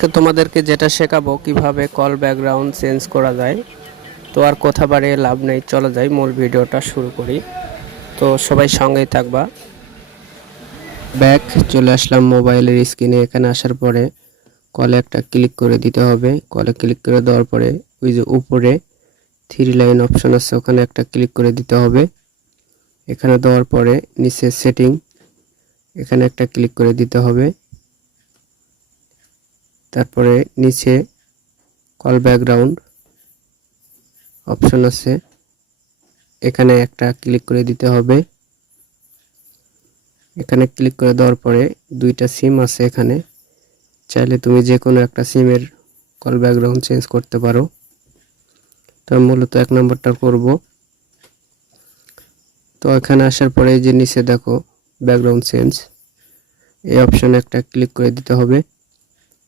আজকে তোমাদেরকে যেটা শেখাবো কিভাবে কল ব্যাকগ্রাউন্ড চেঞ্জ করা যায়। তো আর কথা বাড়িয়ে লাভ নেই, চলো যাই মূল ভিডিওটা শুরু করি। তো সবাই সঙ্গেই থাকবা। ব্যাক চলে আসলাম মোবাইলের স্ক্রিনে। এখানে আসার পরে কলে একটা ক্লিক করে দিতে হবে। কলে ক্লিক করে দেওয়ার পরে ওই যে উপরে 3 লাইন অপশন আছে, ওখানে একটা ক্লিক করে দিতে হবে। এখানে দেওয়ার পরে নিচে সেটিং, এখানে একটা ক্লিক করে দিতে হবে। তারপরে নিচে কল ব্যাকগ্রাউন্ড অপশন আছে, এখানে একটা ক্লিক করে দিতে হবে। এখানে ক্লিক করে দেওয়ার পরে দুইটা সিম আছে, এখানে চাইলে তুমি যে কোনো একটা সিমের কল ব্যাকগ্রাউন্ড চেঞ্জ করতে পারো। তো মূলত 1 নম্বরটা করব। তো এখানে আসার পরে এই যে নিচে দেখো ব্যাকগ্রাউন্ড চেঞ্জ, এই অপশনে একটা ক্লিক করে দিতে হবে।